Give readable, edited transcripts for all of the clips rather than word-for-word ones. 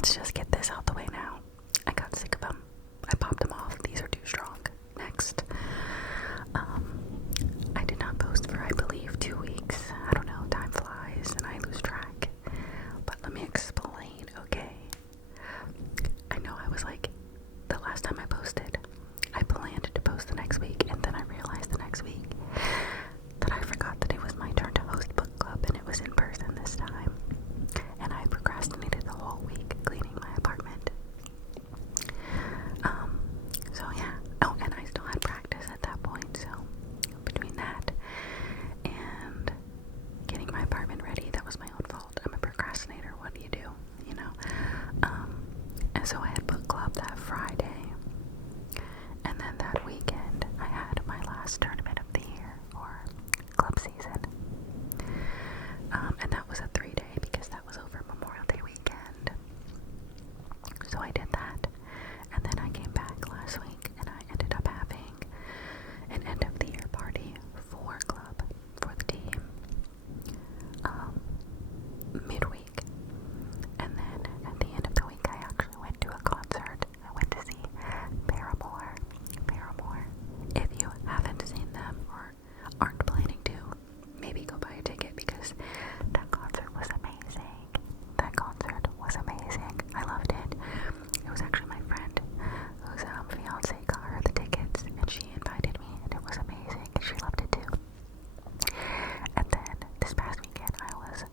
let's just get this out the way now. I got sick of them. I popped them off. These are too strong. Next. I did not post for, I believe, 2 weeks. I don't know, time flies and I lose track. But let me explain, okay? I know I was like, the last time I posted, I planned to post the next week, and then I realized the next week that I forgot that it was my turn to host book club, and it was in person this time. And I procrastinated the whole week cleaning my apartment. So yeah. Oh, and I still had practice at that point, so between that and getting my apartment ready, that was my own fault. I'm a procrastinator. What do you do? You know? And so I had book club that Friday, and then that weekend I had my last tournament of the year, or club season. And that was a 3-day because that was over Memorial Day weekend. So I did that, and then I came back last week, and I ended up having an end of the year party for club, for the team, midweek. And then at the end of the week, I actually went to a concert. I went to see Paramore. If you haven't seen them or aren't planning to, maybe go buy a ticket, because that concert was amazing. I loved it. It was actually my friend whose fiance got her the tickets, and she invited me, and it was amazing, and she loved it too. And then this past weekend I was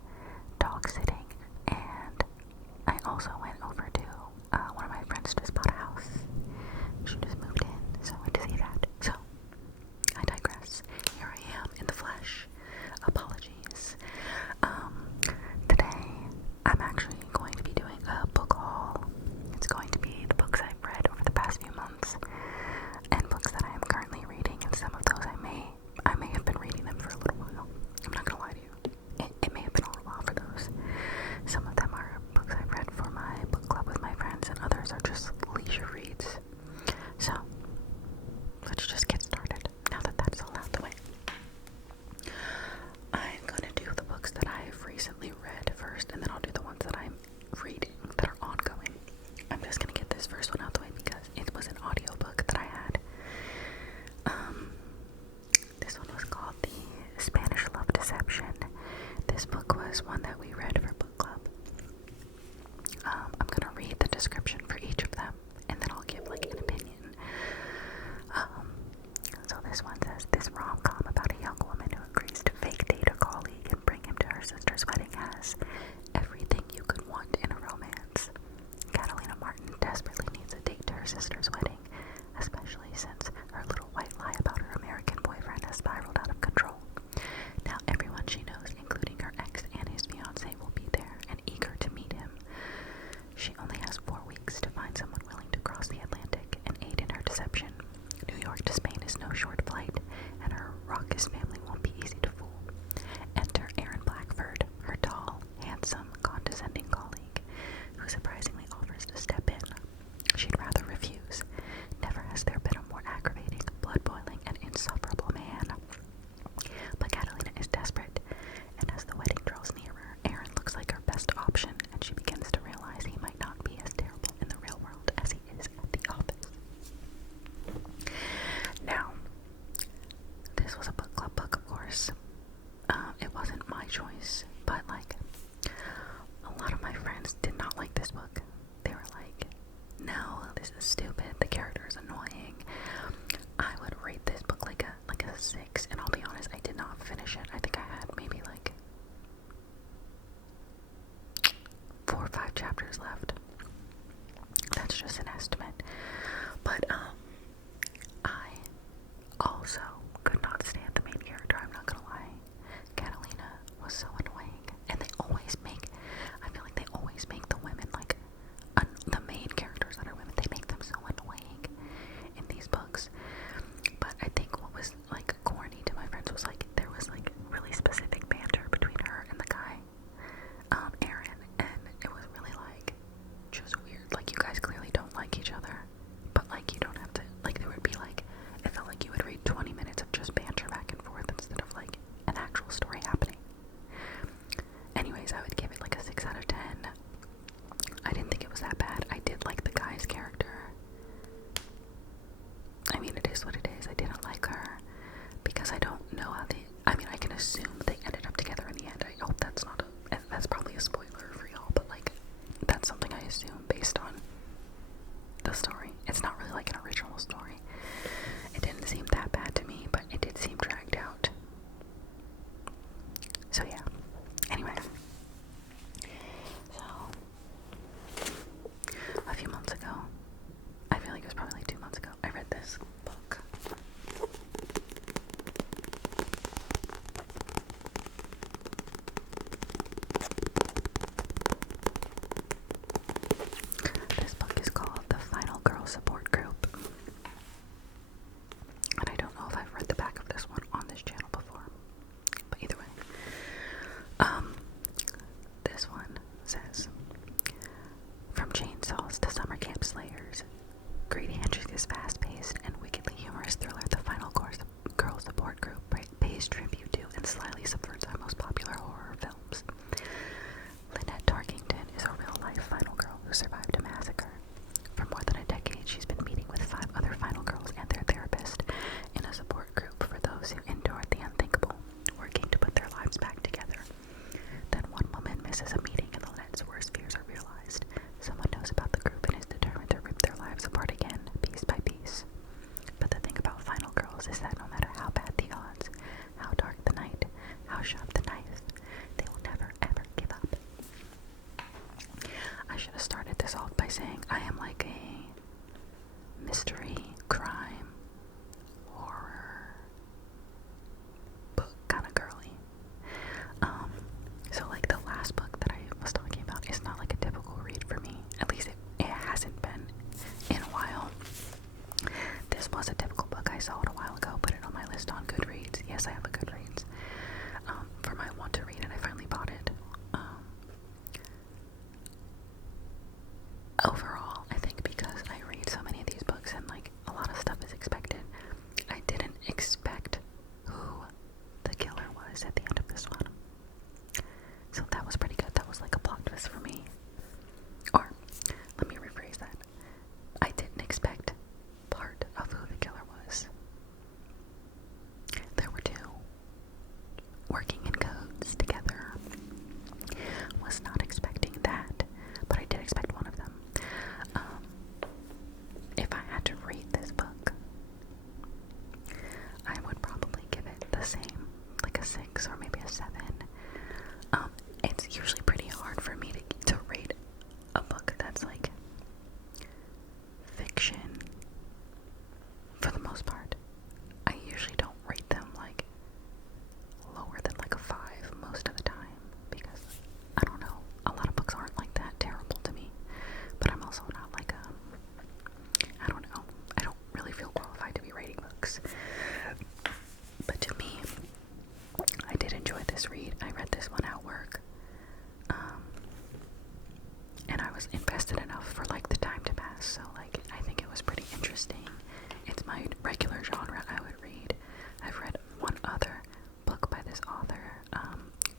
dog sitting, and I also went over to one of my friends just bought a house. She just moved in, so I went to see that. So I digress. Here I am in the flesh. Apologies. Today I'm actually going to be doing a book haul. It's going to be the books I've read over the past few months, and books that I am currently reading, and some of those I may have been reading them for a little while. I'm not gonna lie to you. It may have been a little while for those. Some of them are books I've read for my book club with my friends, and others are just leisure reads. So, let's just get started, now that that's all out the way. I'm gonna do the books that I've recently read first, and then I'll do the ones that I'm reading that are ongoing. I'm just gonna get this first one out the way because it was an audiobook that I had. This one was called The Spanish Love Deception. This book was one that we read for book club. I'm gonna read the description for each of them, and then I'll give like an opinion. So this one says, this rom-com about a young woman who agrees to fake date a colleague and bring him to her sister's wedding has everything you could want in a romance. Catalina Martin desperately needs a date to her sister's wedding, especially since her little white lie about her American boyfriend has spiraled out of control. Now everyone she knows, including her ex and his fiancé, will be there and eager to meet him. She only has 4 weeks to find someone willing to cross the Atlantic and aid in her deception. New York to Spain is no short flight, and her raucous family won't be easy to fool. Enter Aaron Blackford, her tall, handsome, condescending colleague, who surprisingly offers to step in. She'd rather refuse. Never has there been a more aggravating, blood-boiling, and insufferable man. But Catalina is desperate, and as the wedding draws nearer, Aaron looks like her best option, and she begins to realize he might not be as terrible in the real world as he is at the office. Now, this was a book club book, of course. It wasn't my choice, but like, a lot of my friends did not like this book. They were like, no, this is stupid, the character is annoying. I would rate this book like a 6, and I'll be honest, I did not finish it. I think I had maybe like 4 or 5 chapters left. That's just an estimate. But I also could not stand the main character, I'm not gonna lie. Catalina was so annoying, and I feel like they always make the women like the main characters that are women, they make them so annoying in these books. But I think what was like corny to my friends was like there was like really specific banter between her and the guy, Aaron, and it was really like just weird. Like, you guys clearly don't like each other, but like you don't have to, like, there would be like, it felt like you would read 20 minutes of just banter back and forth instead of like an actual story happening. Anyways, I would give it like a 6 out of 10. I didn't think it was So yeah. Anyway. So a few months ago, I feel like it was probably like 2 months ago, I read this book. This book is called The Final Girl Support Group. And I don't know if I've read the back of this one on this channel before. But either way. This one says, from chainsaws to summer camp slayers, Grady Hendrix' fast-paced and wickedly humorous thriller The Final Girl Support Group pays tribute to and slyly subverts our most popular horror films. Lynette Tarkington is a real-life final girl who survived a massacre. For more than a decade, she's been meeting with 5 other final girls and their therapist in a support group for those who endured the unthinkable, working to put their lives back together. Then one woman misses a meeting and Lynette's worst fears are realized. Someone knows about the group and is determined to rip their lives apart again, piece by piece. But the thing about Final Girls is that no matter how bad the odds, how dark the night, how sharp the knife, they will never ever give up. I should have started this off by saying I am like a mystery, crime, horror book kind of girly. So like the last book that I was talking about is not like a typical read for me. At least it hasn't been in a while. This was a typical book. I saw it a while ago, put it on my list on Goodreads. Yes, I have a Goodreads. For my want to read, and I finally bought it. Overall, I think because I read so many of these books and like a lot of stuff is expected, I didn't expect who the killer was at the end of this one. So that was pretty good. That was like a plot twist for me. Or, let me rephrase that. I didn't expect part of who the killer was. There were 2 working in codes together. Was not expecting that, but I did expect one of them. If I had to rate this book, I would probably give it the same, like a 6 or maybe a 7. It's usually pretty hard for me to rate a book that's like fiction for the most part. I usually don't rate them like lower than like a 5 most of the time because I don't know, a lot of books aren't like that terrible to me, but I'm also not like I don't know, I don't really feel qualified to be rating books. But to me, I did enjoy this read. I read this one at work. And I was invested enough for like the time to pass, so like I think it was pretty interesting. It's my regular genre I would read. I've read one other book by this author,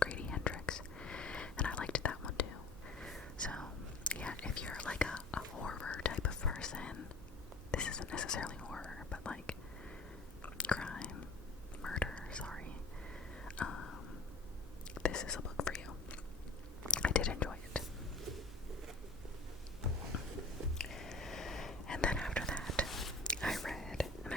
Grady Hendrix, and I liked that one too. So yeah, if you're like a horror type of person, this isn't necessarily horror, but like crime, murder, sorry. This is a book for you. I did enjoy it. And then after that, I read, and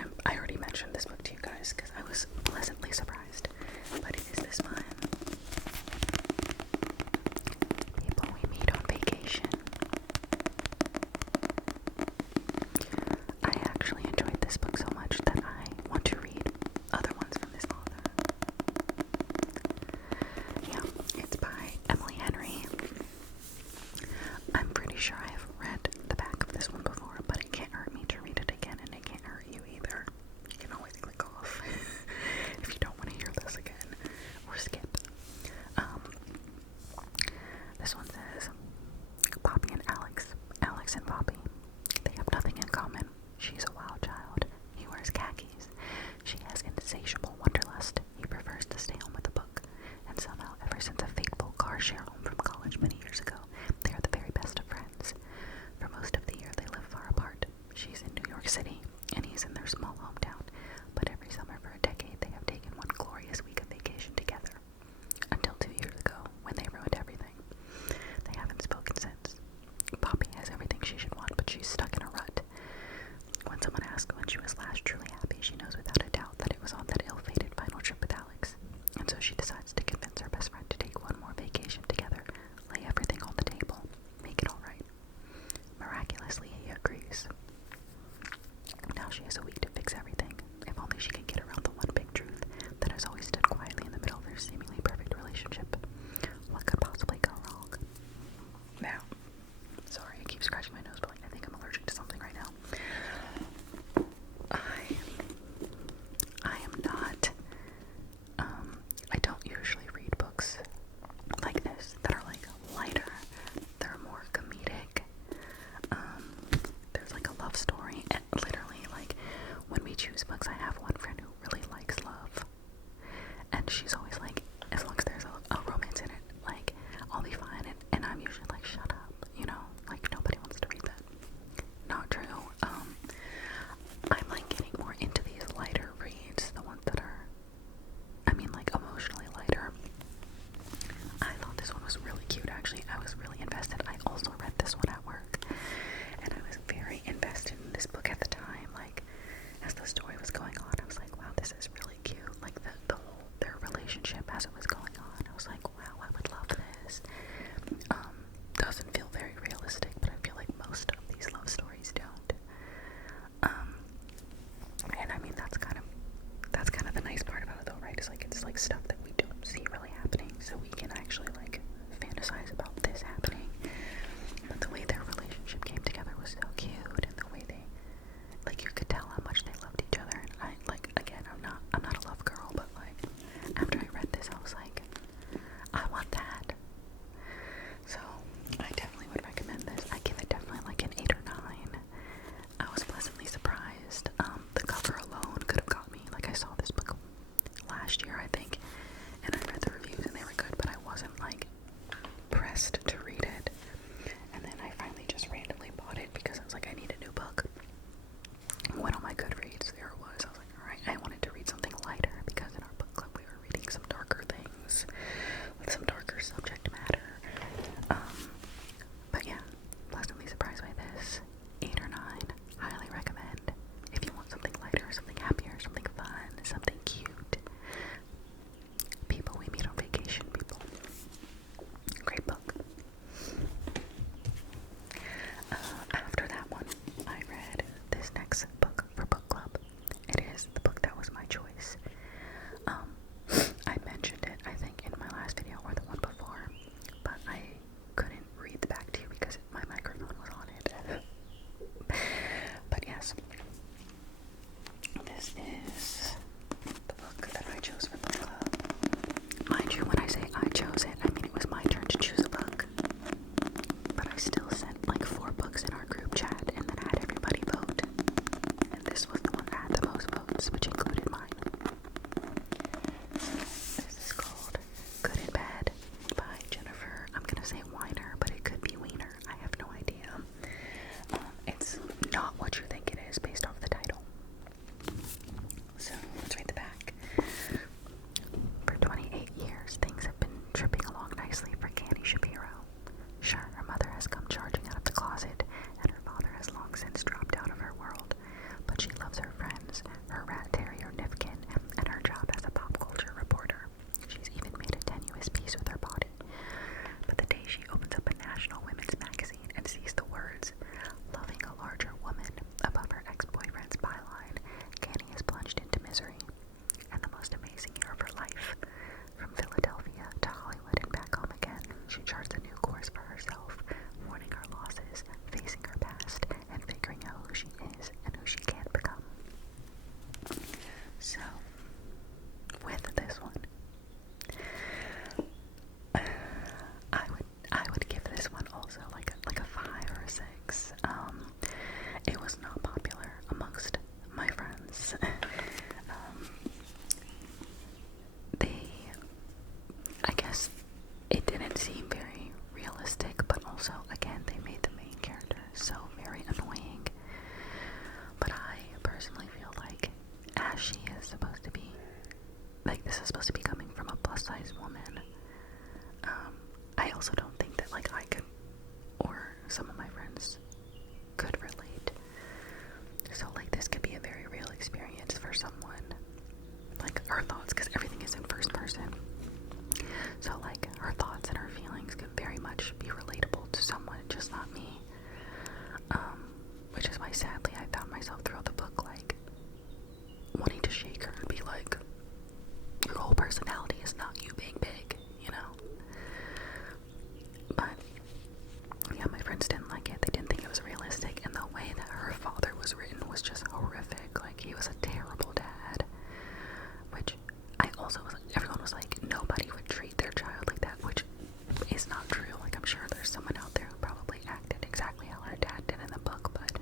is not true. Like, I'm sure there's someone out there who probably acted exactly how her dad did in the book, but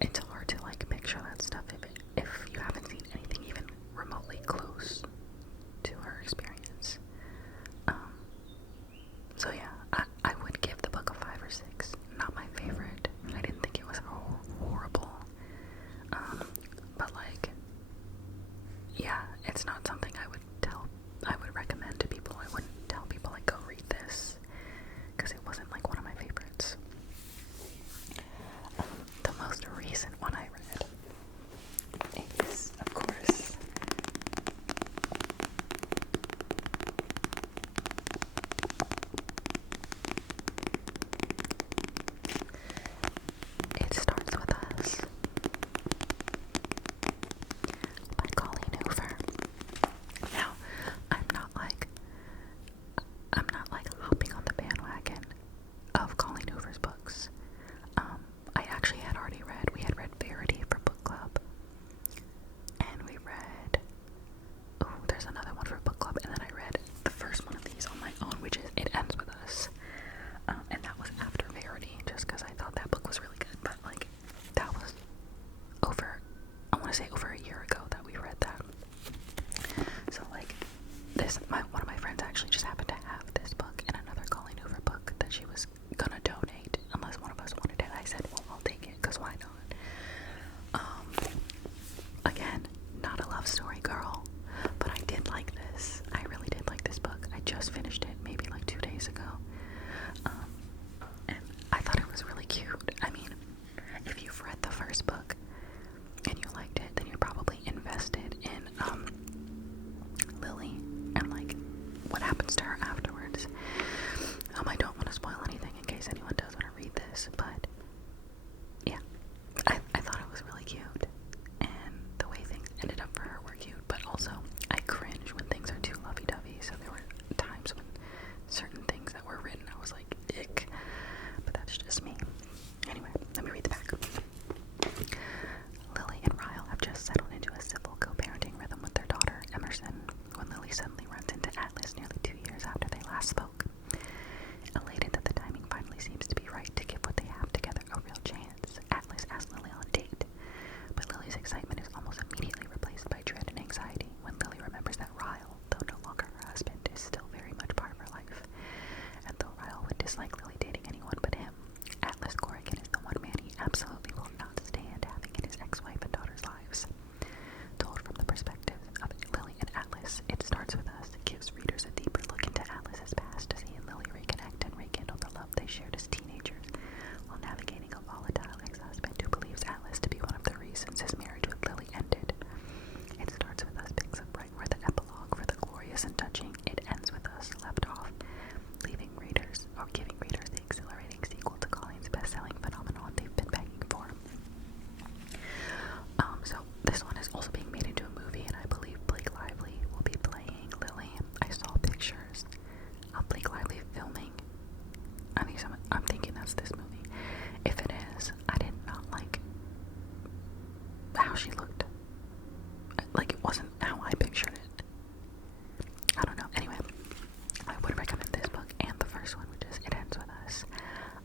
it's hard to like picture that stuff if you haven't seen anything even remotely close to her experience. So yeah, I would give the book a 5 or 6. Not my favorite. I didn't think it was horrible. But like, yeah, it's not something I would recommend to people. I wouldn't tell people like, go read this, because it wasn't like one of my favorites. The most recent one I read is, of course, It Starts With Us by Colleen Hoover. Now, I'm not like hopping on the bandwagon of Colleen Hoover's books. I actually we had read Verity for book club, and we read, there's another one for book club, and then I read the first one of these on my own, which is It Ends With Us, and that was after Verity, just because I thought that book was really good, but like, that was I want to say over a year ago that we read that. So like, one of my friends actually just happened to have this book and another Colleen Hoover book that she was gonna donate unless one of us wanted it. I said, well, I'll take it, because why not? Again, not a love story girl, but I did like this. I really did like this book. I just finished it maybe like 2 days ago. And I thought it was really cute. I mean, if you've read the first book and you liked it, then you're probably invested in Lily and like what happens to her afterwards. I don't want to spoil anything in case anyone does want to read this, but yeah, I thought it was really cute, and the way things ended up for her were cute, but also I cringe when things are too lovey-dovey, so there were times when certain things that were written I was like, ick, but that's just me. Anyway, let me read the back. Lily and Ryle have just settled into a simple co-parenting rhythm with their daughter, Emerson, when Lily suddenly runs into Atlas nearly 2 years after they last spoke. Elated that the timing finally seems to be right to give what they have together a real chance, Atlas asks Lily on a date. But Lily's excitement is almost immediately replaced by dread and anxiety when Lily remembers that Ryle, though no longer her husband, is still very much part of her life. And though Ryle would dislike Lily dating anyone but him, Atlas Corrigan is the one man he absolutely will not stand having in his ex-wife and daughter's lives. Told from the perspective of Lily and Atlas, It Starts With Us gives readers a deeper look into Atlas's past as he and Lily reconnect and rekindle the love they shared as teenagers, while navigating a volatile ex-husband who believes Atlas to be one of the reasons his marriage with Lily ended. It Starts With Us picks up right where the epilogue for the glorious and touching It Ends With Us left off, giving readers the exhilarating sequel to Colleen's best-selling phenomenon they've been begging for. So this one is also being made into a movie, and I believe Blake Lively will be playing Lily. I saw pictures of Blake Lively filming. I'm thinking that's this movie. If it is, I did not like how she looked. Like, it wasn't how I pictured it. I don't know. Anyway, I would recommend this book and the first one, which is It Ends With Us.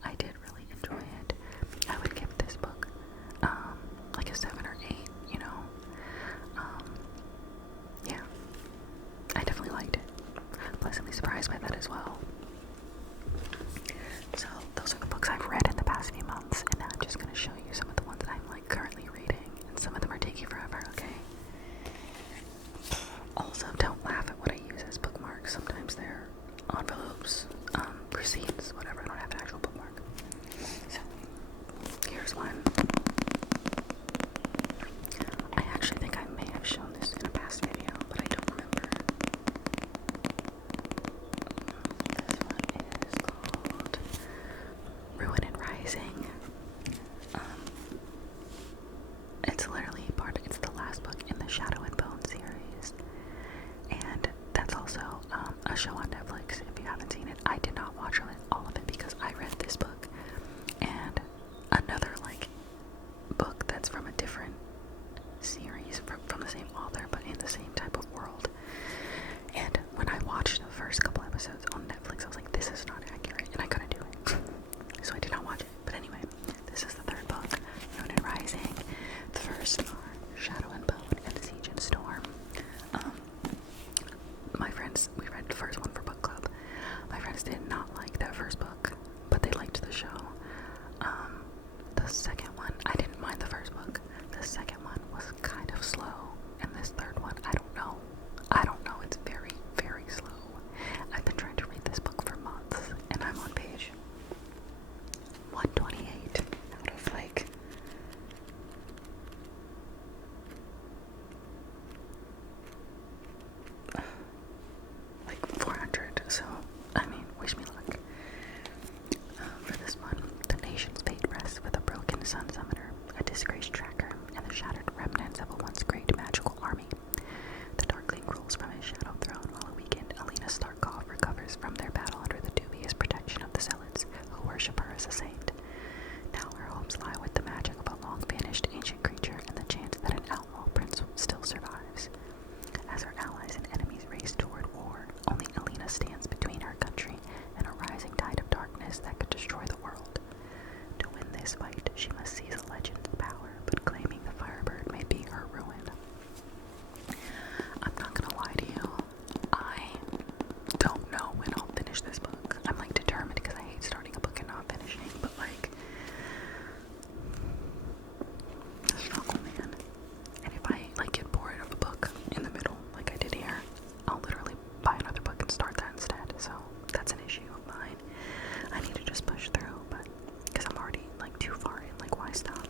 I did really enjoy it. I would give this book like a 7 or 8, you know. Yeah, I definitely liked it. Pleasantly surprised by that as well. So those are the books I've read in the past few months, and now I'm just going to show you some of the ones that I'm like currently reading, and some of them are taking forever, okay? Also, don't laugh at what I use as bookmarks. Sometimes they're envelopes, receipts, whatever. I don't have an actual bookmark. So, here's one. I actually think I may have shown this in a past video, but I don't remember. This one is called Ruin and Rising. It's the last book in the Shadow and Bone series, and that's also a show on Netflix. If you haven't seen it, I did not watch all of it because I read this book and another like book that's from a different series from the same author, but in the same type of world. And when I watched the first couple episodes on Netflix, guys did not like that first book, but they liked the show. The second one, I didn't mind the first book. The second one was kind of slow, and this third one, I don't know. It's very, very slow. I've been trying to read this book for months, and I'm on page 128 out of like 400, so, I mean, wish me luck. For this one, the nation's fate rests with a broken sun summoner, a disgraced tracker, and the shattered remnants of a once great magical army. The Darkling rules from his shadow throne while a weakened Alina Starkov recovers from their battle under the dubious protection of the Zealots, who worship her as a saint. Now her hopes lie with the magic of a long-vanished ancient creature and the chance that an outlaw prince still survives. As her allies and enemies race toward war, only Alina stands between her country and a rising tide of darkness that could destroy the world. To win this fight, she must seize a legend's power, but claiming the Firebird may be her ruin. I'm not gonna lie to you, I don't know when I'll finish this book. I'm like determined because I hate starting a book and not finishing, but like, the struggle, man. And if I like get bored of a book in the middle, like I did here, I'll literally buy another book and start that instead. So that's an issue of mine. I need to just push through, but because I'm already like too far in, like why stop?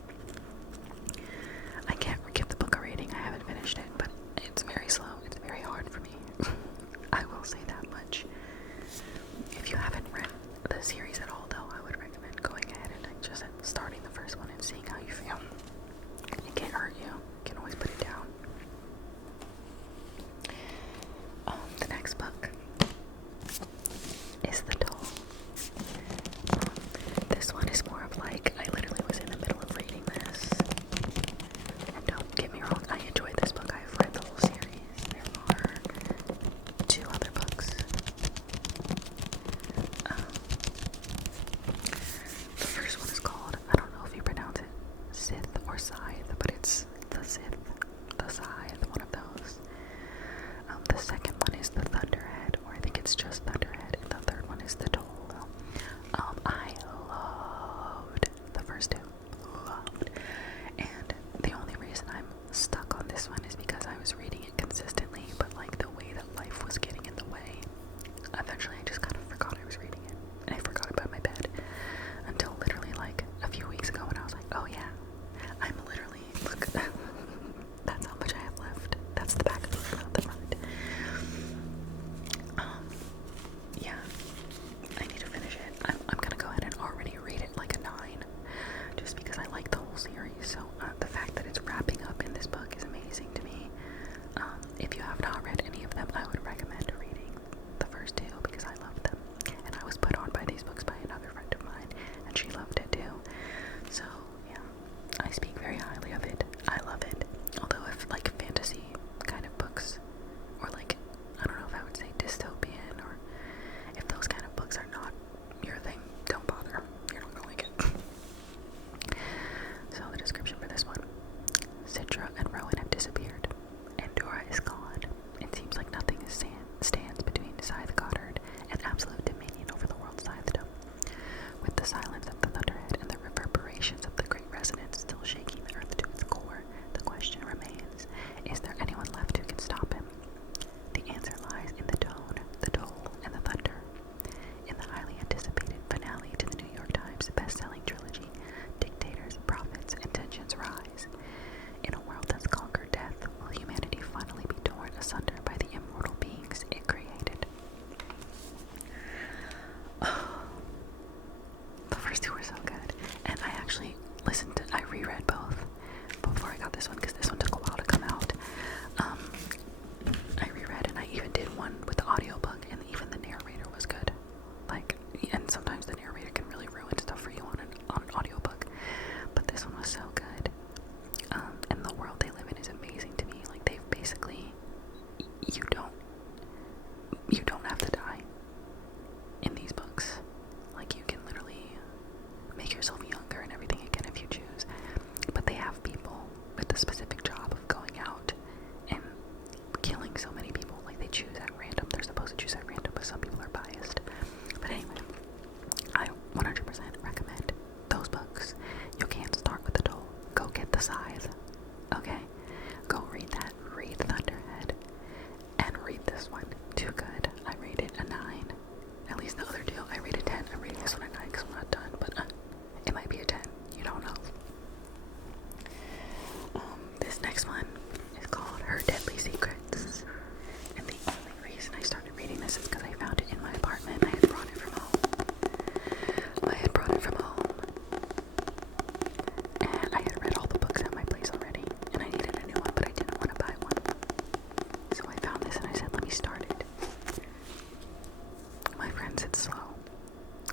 suspense. It's slow.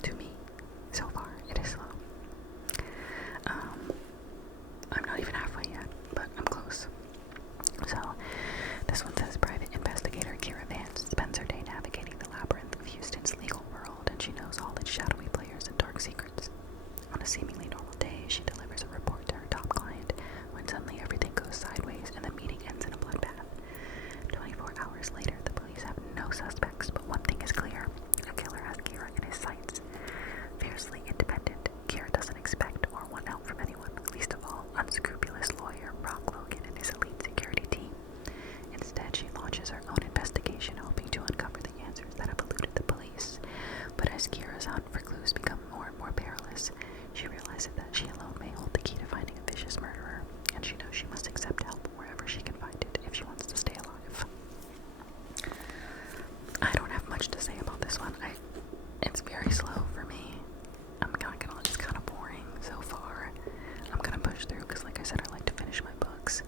To me, so far, it is slow. I'm not even halfway yet, but I'm close. So, this one says private investigator Kira Vance spends her day navigating the labyrinth of Houston's legal world, and she knows all its shadowy players and dark secrets. On a seemingly normal day, she delivers a report to her top client when suddenly everything goes sideways and the meeting ends in a bloodbath. 24 hours later, the police have no suspects, but one thing is clear. A killer has Kira in his sights. Fiercely independent, Kira doesn't expect or want help from anyone, least of all unscrupulous lawyer Brock Logan and his elite security team. Instead, she launches her own investigation, hoping to uncover the answers that have eluded the police. But as Kira's hunt for clues becomes more and more perilous, she realizes that she alone may hold the key to finding a vicious murderer, and she knows she must accept help wherever she can find it if she wants to stay alive. I don't have much to say about this one. It's very slow for me. I'm not gonna, it's kind of boring so far. I'm gonna push through because, like I said, I like to finish my books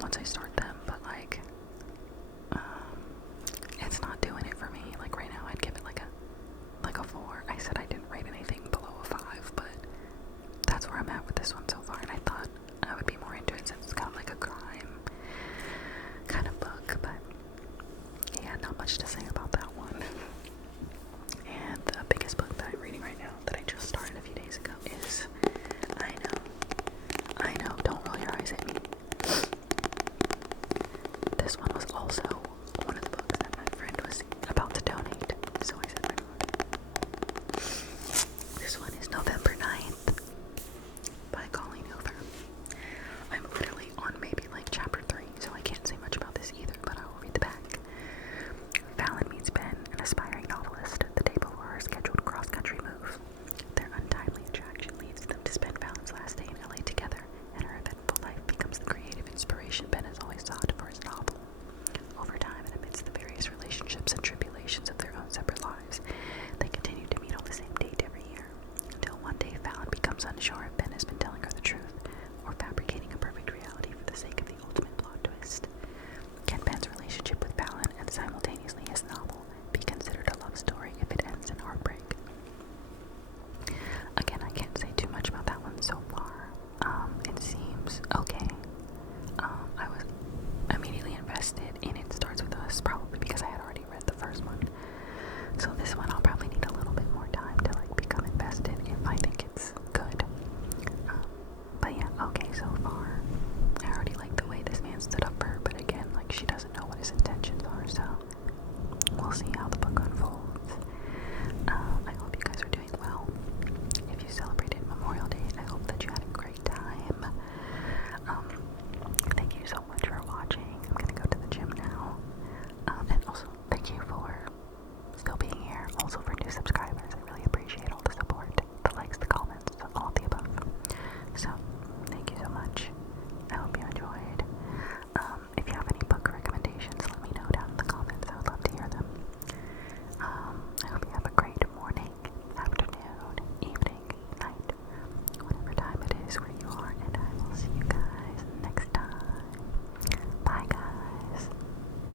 once I start them, but like, it's not doing it for me. Like right now, I'd give it like a 4. I said I didn't rate anything below a 5, but that's where I'm at with this one so far, and I thought I would be more into it since it's kind of like a crime kind of book, but yeah, not much to say about that one. And the biggest book that I'm reading right now that I just started a few days ago is, I know, don't roll your eyes at me. This one was also one of the books that my friend was about to donate, so I said I would. This one is November 9th by Colleen Hoover. I'm literally on maybe like chapter 3, so I can't say much about this either, but I will read the back. Fallon meets Ben, an aspiring novelist, the day before her scheduled cross-country move. Their untimely attraction leads them to spend Fallon's last day in LA together, and her eventful life becomes the creative inspiration Ben has always sought for his novel. Over time, and amidst the various relationships and tribulations of their own separate lives, they continue to meet on the same date every year, until one day Fallon becomes unsure if Ben has been telling her the truth, or fabricating a perfect reality for the sake of the ultimate plot twist. Can Ben's relationship with Fallon and simultaneously his novel be considered a love story if it ends in heartbreak? Again, I can't say too much about that one so far. It seems okay. I was immediately invested in It Starts With Us, probably because I had already read the first one. So this one